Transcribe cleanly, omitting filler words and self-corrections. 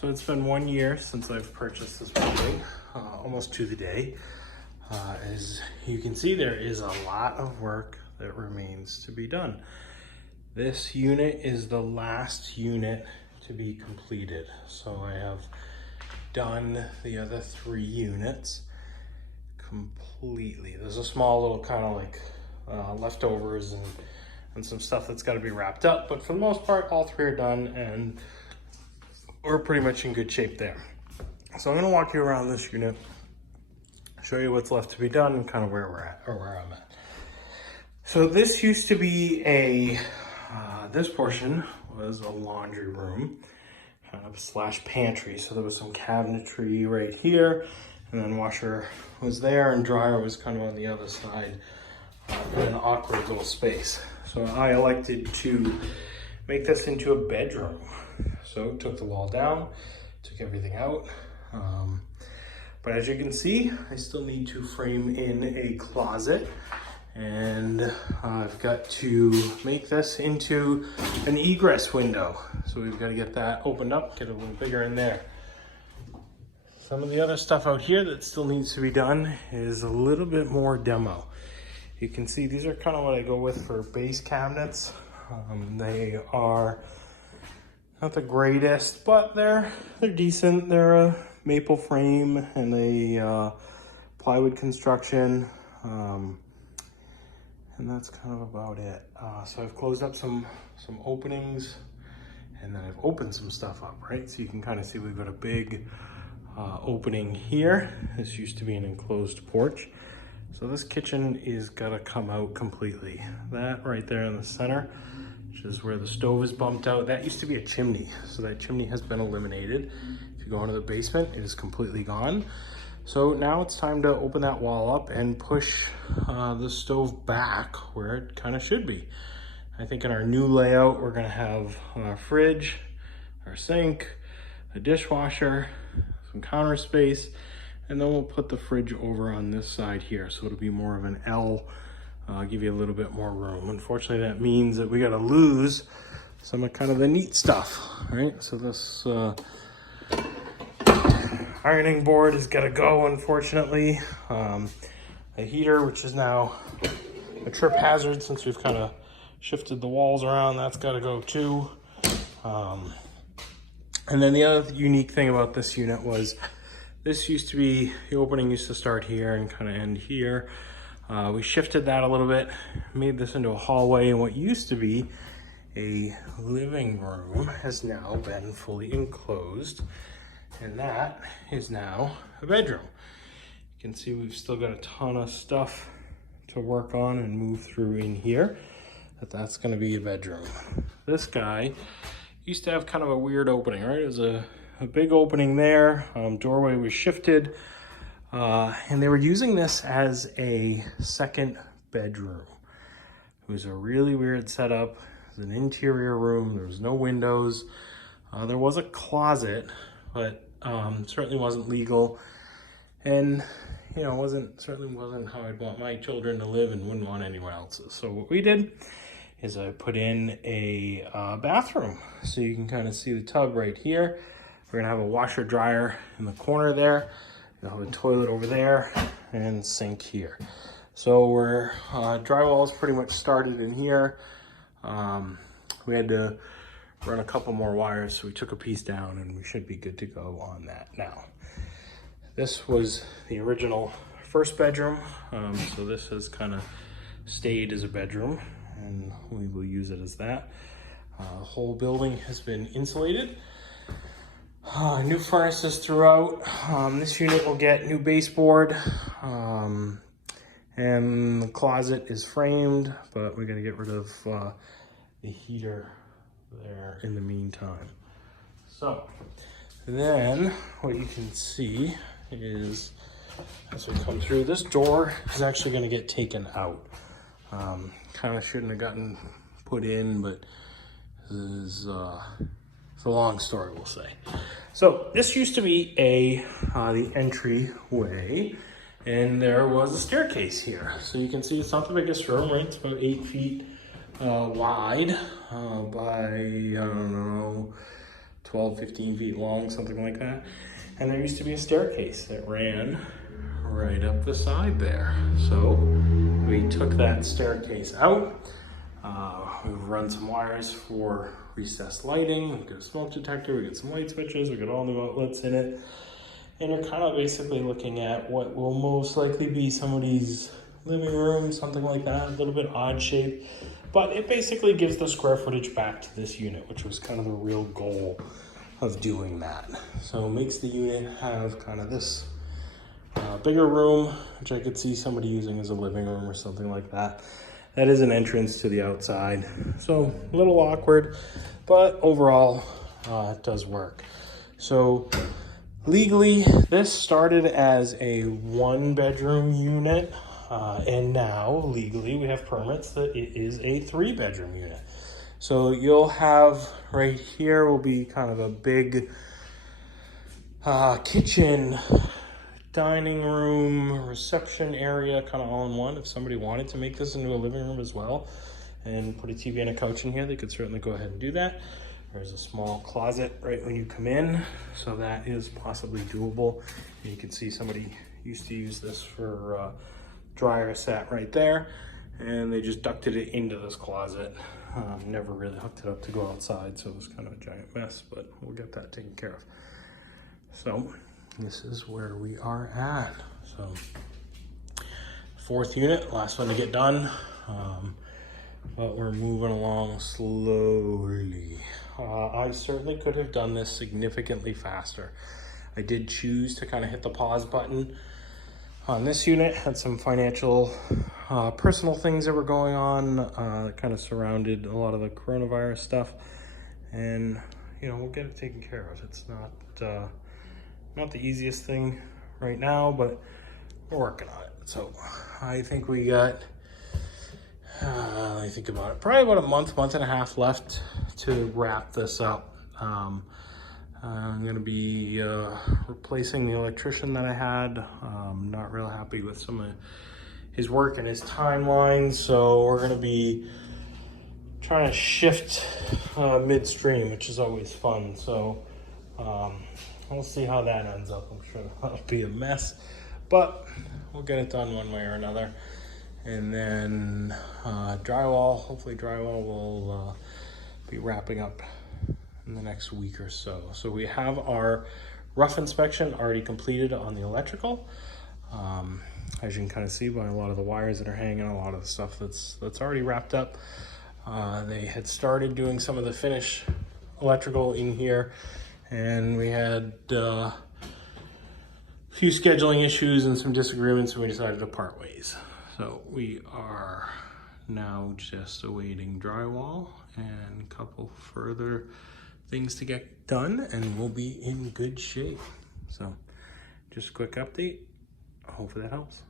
So it's been 1 year since I've purchased this building, almost to the day. As you can see, there is a lot of work that remains to be done. This unit is the last unit to be completed. So I have done the other 3 units completely. There's a small little kind of like leftovers and some stuff that's got to be wrapped up, but for the most part, all 3 are done and we're pretty much in good shape there. So I'm going to walk you around this unit, show you what's left to be done and kind of where we're at, or where I'm at. So this used to be this portion was a laundry room, kind of slash pantry. So there was some cabinetry right here, and then washer was there and dryer was kind of on the other side, in an awkward little space. So I elected to make this into a bedroom. So took the wall down, took everything out. But as you can see, I still need to frame in a closet, and I've got to make this into an egress window. So we've got to get that opened up, get a little bigger in there. Some of the other stuff out here that still needs to be done is a little bit more demo. You can see these are kind of what I go with for base cabinets. They are not the greatest, but they're decent. They're a maple frame and a plywood construction, and that's kind of about it. So I've closed up some openings, and then I've opened some stuff up, right? So you can kind of see we've got a big opening here. This used to be an enclosed porch. So this kitchen is gotta come out completely. That right there in the center, which is where the stove is bumped out, that used to be a chimney. So that chimney has been eliminated. If you go into the basement, it is completely gone. So now it's time to open that wall up and push the stove back where it kind of should be. I think in our new layout, we're gonna have our fridge, our sink, a dishwasher, some counter space, and then we'll put the fridge over on this side here. So it'll be more of an L, give you a little bit more room. Unfortunately, that means that we gotta lose some of kind of the neat stuff, right? So this ironing board has gotta go, unfortunately. A heater, which is now a trip hazard since we've kind of shifted the walls around, that's gotta go too. And then the other unique thing about this unit was this used to be, the opening used to start here and kind of end here. We shifted that a little bit, made this into a hallway, and what used to be a living room has now been fully enclosed, and that is now a bedroom. You can see we've still got a ton of stuff to work on and move through in here, but that's gonna be a bedroom. This guy used to have kind of a weird opening, right? It was a big opening there, doorway was shifted, and they were using this as a second bedroom. It was a really weird setup. It was an interior room, there was no windows. There was a closet, but certainly wasn't legal. And you know, certainly wasn't how I'd want my children to live and wouldn't want anyone else's. So what we did is I put in a bathroom. So you can kind of see the tub right here. We're gonna have a washer dryer in the corner there. You'll have a toilet over there and sink here. So we're, drywall is pretty much started in here. We had to run a couple more wires, so we took a piece down and we should be good to go on that now. This was the original first bedroom. So this has kind of stayed as a bedroom and we will use it as that. The whole building has been insulated. New furnaces throughout. This unit will get new baseboard, and the closet is framed, but we're gonna get rid of the heater there in the meantime. So then what you can see is as we come through, this door is actually gonna get taken out. Kind of shouldn't have gotten put in, but this is it's a long story, we'll say. So this used to be the entryway, and there was a staircase here. So you can see it's not the biggest room, right? It's about 8 feet wide by, I don't know, 12, 15 feet long, something like that. And there used to be a staircase that ran right up the side there. So we took that staircase out. We've run some wires for recessed lighting. We've got a smoke detector, we got some light switches, we got all new outlets in it. And you're kind of basically looking at what will most likely be somebody's living room, something like that, a little bit odd shape. But it basically gives the square footage back to this unit, which was kind of the real goal of doing that. So it makes the unit have kind of this bigger room, which I could see somebody using as a living room or something like that. That is an entrance to the outside. So a little awkward, but overall it does work. So legally, this started as a 1-bedroom unit, and now legally we have permits that it is a 3-bedroom unit. So you'll have right here will be kind of a big kitchen, dining room, reception area, kind of all in one. If somebody wanted to make this into a living room as well and put a TV and a couch in here, they could certainly go ahead and do that. There's a small closet right when you come in, so that is possibly doable. And you can see somebody used to use this for dryer set right there, and they just ducted it into this closet. Never really hooked it up to go outside, so it was kind of a giant mess, but we'll get that taken care of. So this is where we are at. So 4th unit, last one to get done, but we're moving along slowly. I certainly could have done this significantly faster. I did choose to kind of hit the pause button on this unit. Had some financial, personal things that were going on that kind of surrounded a lot of the coronavirus stuff, and you know, we'll get it taken care of. It's not the easiest thing right now, but we're working on it. So I think we got, I think about it, probably about a month and a half left to wrap this up. I'm gonna be replacing the electrician that I had. Not real happy with some of his work and his timeline, so we're gonna be trying to shift midstream, which is always fun. So we'll see how that ends up. I'm sure that'll be a mess, but we'll get it done one way or another. And then drywall, hopefully drywall will be wrapping up in the next week or so. So we have our rough inspection already completed on the electrical. As you can kind of see by a lot of the wires that are hanging, a lot of the stuff that's already wrapped up. They had started doing some of the finish electrical in here, and we had a few scheduling issues and some disagreements, and we decided to part ways. So we are now just awaiting drywall and a couple further things to get done, and we'll be in good shape. So just a quick update. Hopefully that helps.